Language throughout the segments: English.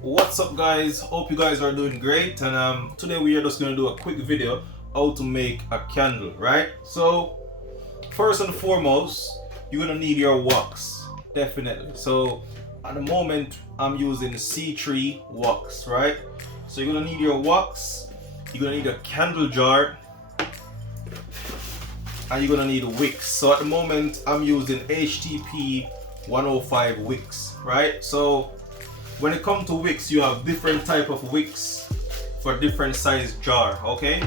What's up guys, hope you guys are doing great, and today we are just going to do a quick video how to make a candle, right? So first and foremost, you're going to need your wax, definitely. So at the moment I'm using C3 wax, right? So you're going to need your wax, you're going to need a candle jar, and you're going to need wicks. So at the moment I'm using HTP 105 wicks, right? So when it comes to wicks, you have different type of wicks for different size jar, okay?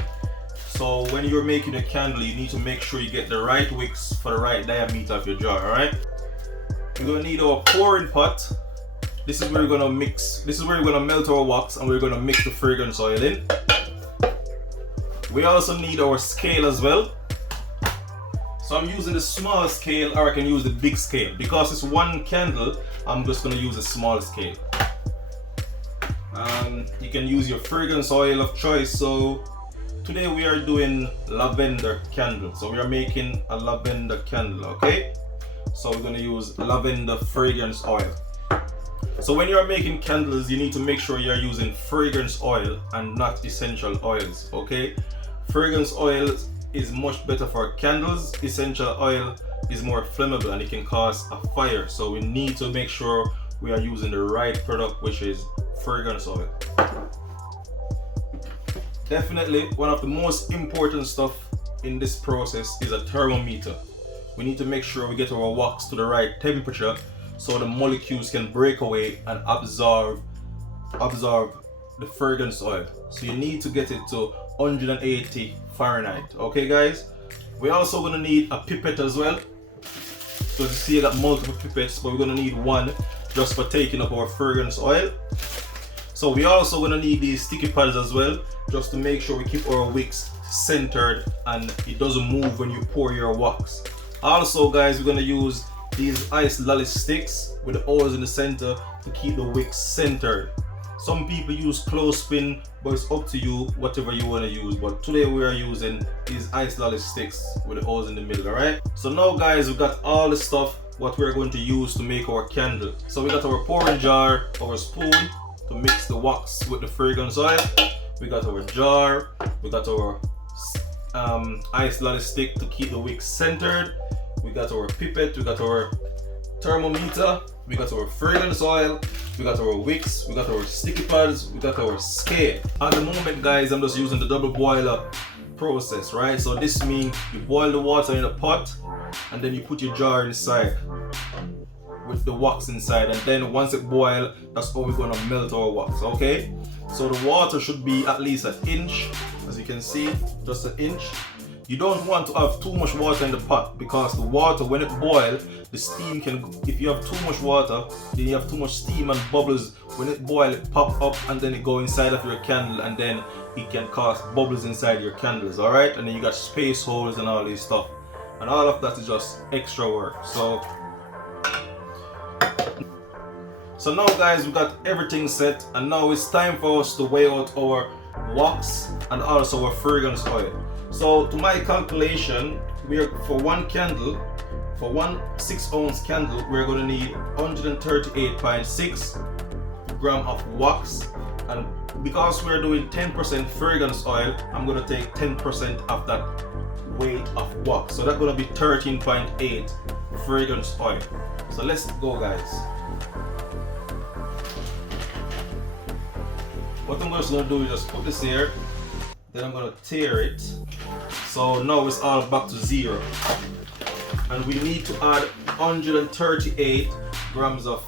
So when you're making a candle, you need to make sure you get the right wicks for the right diameter of your jar, alright? You're gonna need our pouring pot. This is where we're gonna mix, this is where we're gonna melt our wax and we're gonna mix the fragrance oil in. We also need our scale as well. So I'm using the small scale, or I can use the big scale. Because it's one candle, I'm just gonna use a small scale. You can use your fragrance oil of choice. So today we are doing lavender candle. So we are making a lavender candle, okay? So we're gonna use lavender fragrance oil. So when you are making candles, you need to make sure you are using fragrance oil and not essential oils, okay? Fragrance oil is much better for candles. Essential oil is more flammable and it can cause a fire. So we need to make sure we are using the right product, which is fragrance oil. Definitely one of the most important stuff in this process is a thermometer. We need to make sure we get our wax to the right temperature so the molecules can break away and absorb the fragrance oil. So you need to get it to 180 Fahrenheit. Okay guys, we're also going to need a pipette as well. So you see I got multiple pipettes, but we're going to need one just for taking up our fragrance oil. So we also going to need these sticky pads as well, just to make sure we keep our wicks centered and it doesn't move when you pour your wax. Also guys, we're going to use these ice lolly sticks with the holes in the center to keep the wicks centered. Some people use clothespin, but it's up to you, whatever you want to use. But today we are using these ice lolly sticks with the holes in the middle, alright? So now guys, we got all the stuff what we're going to use to make our candle. So we got our pouring jar, our spoon to mix the wax with the fragrance oil. We got our jar, we got our ice lolly stick to keep the wick centered. We got our pipette, we got our thermometer, we got our fragrance oil, we got our wicks, we got our sticky pads, we got our scale. At the moment guys, I'm just using the double boiler process, right? So this means you boil the water in a pot and then you put your jar inside with the wax inside, and then once it boils, that's how we're gonna melt our wax, okay? So the water should be at least an inch, as you can see, just an inch. You don't want to have too much water in the pot, because the water, when it boils, the steam can, if you have too much water, then you have too much steam and bubbles. When it boils, it pop up and then it go inside of your candle, and then it can cause bubbles inside your candles, alright? And then you got space holes and all this stuff. And all of that is just extra work. So now guys, we got everything set, and now it's time for us to weigh out our wax and also our fragrance oil. So to my calculation, for one candle, for one 6-ounce candle, we're going to need 138.6 gram of wax, and because we're doing 10% fragrance oil, I'm going to take 10% of that weight of wax. So that's going to be 13.8 fragrance oil. So let's go guys. What I'm just going to do is just put this here, then I'm going to tear it. So now it's all back to zero. And we need to add 138 grams of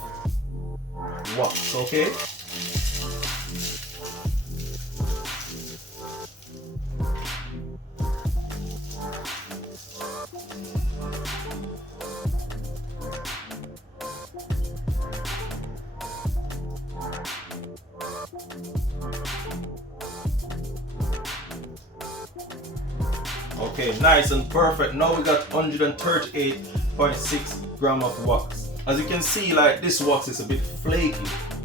wax, okay? Okay, nice and perfect. Now we got 138.6 gram of wax. As you can see, like this wax is a bit flaky,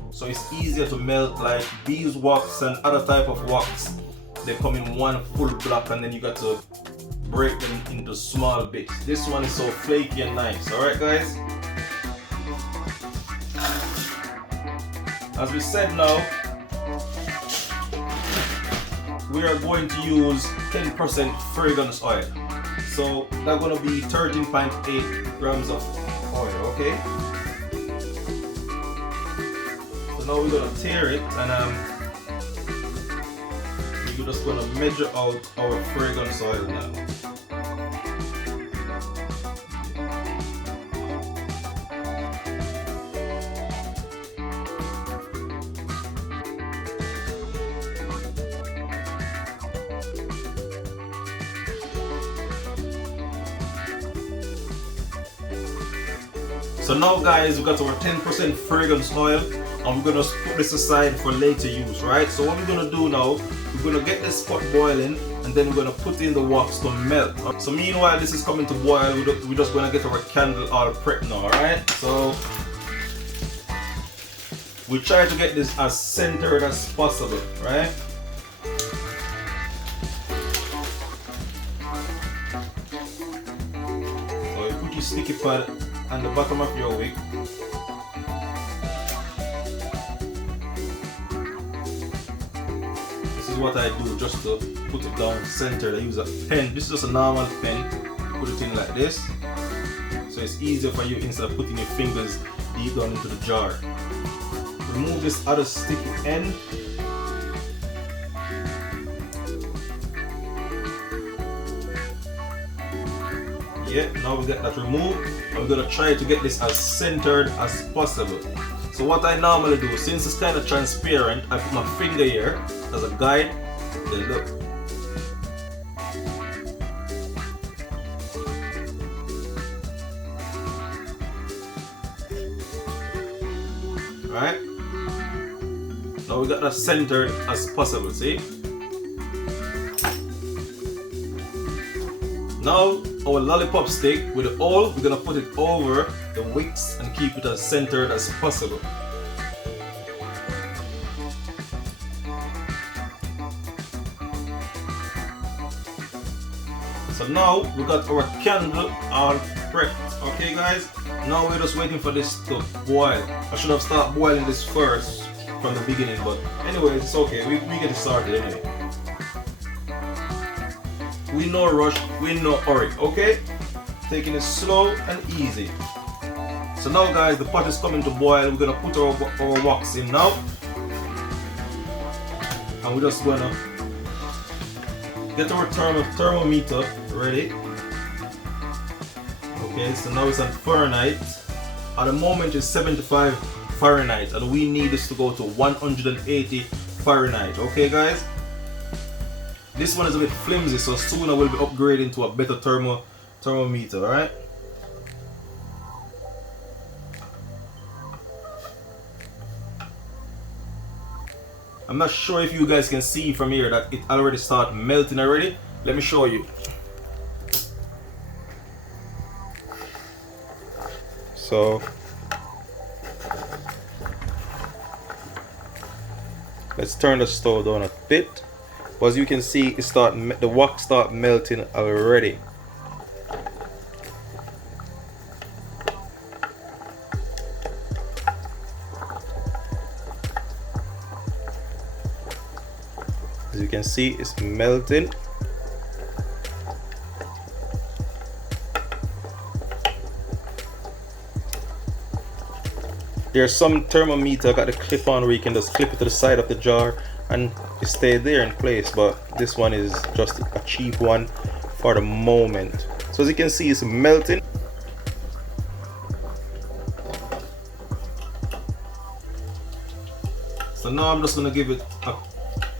so it's easier to melt. Like beeswax and other type of wax, they come in one full block and then you got to break them into small bits. This one is so flaky and nice. Alright guys, As we said now, we are going to use 10% fragrance oil. So that's going to be 13.8 grams of oil, okay? So now we're going to tear it, and we're just going to measure out our fragrance oil now. So now guys, we got our 10% fragrance oil, and we're gonna put this aside for later use, right? So what we're gonna do now, we're gonna get this pot boiling, and then we're gonna put in the wax to melt. So meanwhile this is coming to boil, we're just gonna get our candle all prepped now, alright? So we try to get this as centered as possible, right? So you put your sticky pad on the bottom of your wick. This is what I do just to put it down centered. I use a pen. This is just a normal pen. Put it in like this, so it's easier for you instead of putting your fingers deep down into the jar. Remove this other sticky end. Yeah, now we get that removed, and we're gonna try to get this as centered as possible. So what I normally do, since it's kind of transparent, I put my finger here as a guide. Then look. Alright? Now we got that centered as possible, see? Now our lollipop stick with the hole, we're gonna put it over the wicks and keep it as centered as possible. So now we got our candle all prepped. Okay guys, now we're just waiting for this to boil. I should have started boiling this first from the beginning, but anyways, it's okay, we get it started anyway. We no rush, we no hurry, okay? Taking it slow and easy. So now guys, the pot is coming to boil. We're gonna put our wax in now. And we're just gonna get our thermometer ready. Okay, so now it's on Fahrenheit. At the moment it's 75 Fahrenheit, and we need this to go to 180 Fahrenheit, okay guys? This one is a bit flimsy, so soon I will be upgrading to a better thermometer, alright? I'm not sure if you guys can see from here that it already started melting already. Let me show you. So let's turn the stove down a bit. As you can see, the wax start melting already. As you can see, it's melting. There's some thermometer, I got the clip on where you can just clip it to the side of the jar and it stay there in place, but this one is just a cheap one for the moment. So as you can see, it's melting. So now I'm just gonna give it a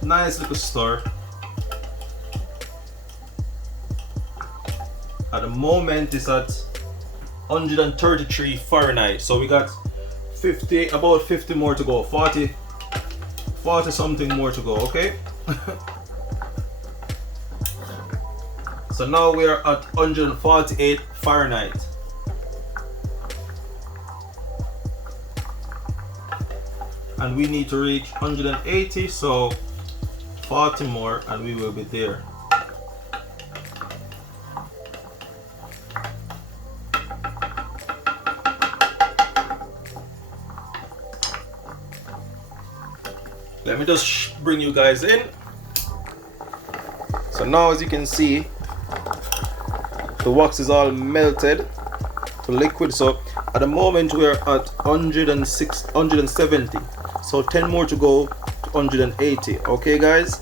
nice little stir. At the moment it's at 133 Fahrenheit, so we got about 50 more to go, 40 something more to go, okay? So now we are at 148 Fahrenheit. And we need to reach 180, so 40 more and we will be there. Let me just bring you guys in. So now, as you can see, the wax is all melted to liquid. So at the moment we're at 106, 170. So 10 more to go to 180. Okay, guys.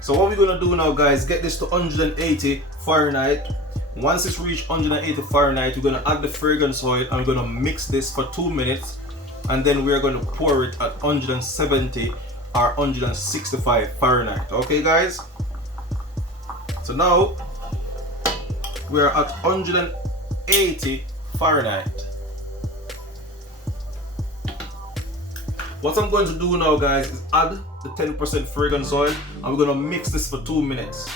So what we're gonna do now, guys, get this to 180 Fahrenheit. Once it's reached 180 Fahrenheit, we're gonna add the fragrance oil and we're gonna mix this for 2 minutes, and then we're gonna pour it at 170 or 165 Fahrenheit. Okay, guys. So now we're at 180 Fahrenheit. What I'm going to do now, guys, is add the 10% fragrance oil and we're gonna mix this for 2 minutes.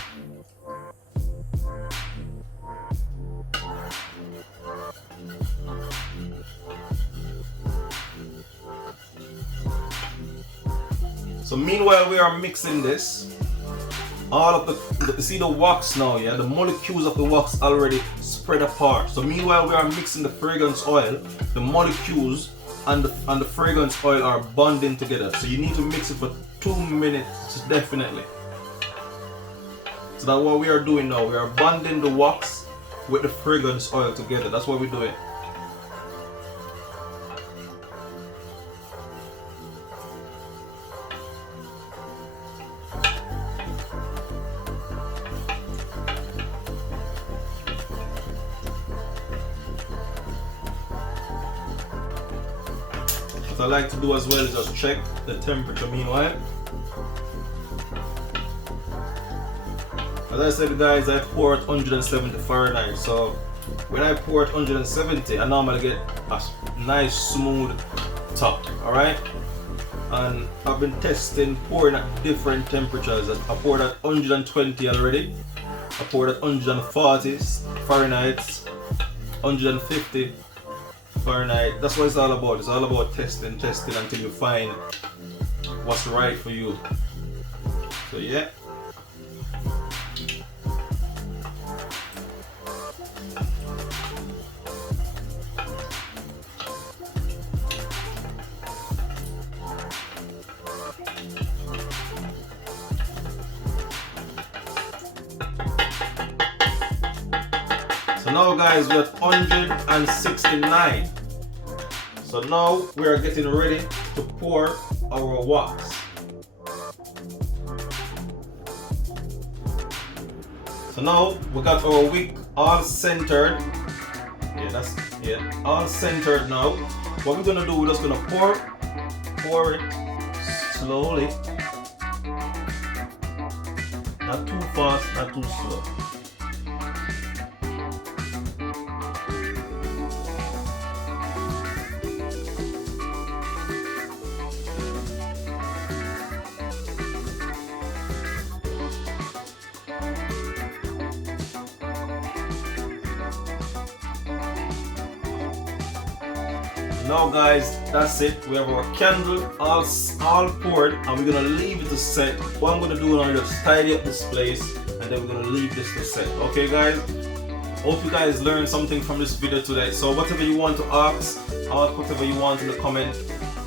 So meanwhile we are mixing this, all of the see the wax now, yeah, the molecules of the wax already spread apart. So meanwhile we are mixing the fragrance oil, the molecules and the fragrance oil are bonding together. So you need to mix it for 2 minutes definitely. So that's what we are doing now. We are bonding the wax with the fragrance oil together. That's what we're doing. What I like to do as well is just check the temperature meanwhile. As I said, guys, I pour at 170 Fahrenheit. So when I pour at 170, I normally get a nice smooth top. Alright? And I've been testing pouring at different temperatures. I poured at 120 already. I poured at 140 Fahrenheit, 150 Fahrenheit. That's what it's all about. It's all about testing until you find what's right for you. So yeah. So now, guys, we're at 169. So now we are getting ready to pour our wax. So now we got our wick all centered. All centered now. What we're gonna do, we're just gonna pour it slowly. Not too fast, not too slow. Now, guys, that's it. We have our candle all poured, and we're gonna leave it to set. What I'm gonna do now is just tidy up this place, and then we're gonna leave this to set. Okay, guys? Hope you guys learned something from this video today. So whatever you want to ask whatever you want in the comment,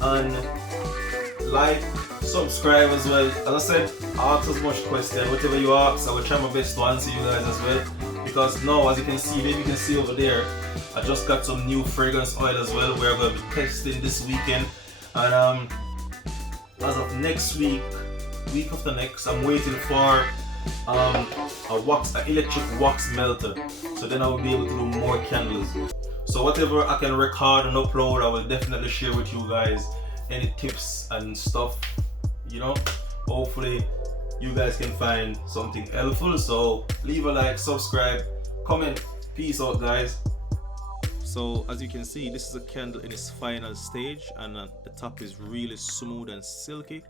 and like, subscribe as well. As I said, ask as much question. Whatever you ask, I will try my best to answer you guys as well. Because now, as you can see, maybe you can see over there, I just got some new fragrance oil as well. We're going to be testing this weekend, and as of next week after next, I'm waiting for an electric wax melter. So then I will be able to do more candles. So whatever I can record and upload, I will definitely share with you guys. Any tips and stuff, you know. Hopefully you guys can find something helpful. So leave a like, subscribe, comment. Peace out, guys. So as you can see, this is a candle in its final stage, and the top is really smooth and silky.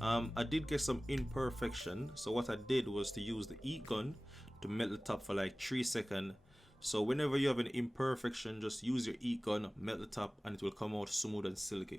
I did get some imperfection, so what I did was to use the heat gun to melt the top for like 3 seconds. So whenever you have an imperfection, just use your heat gun, melt the top, and it will come out smooth and silky.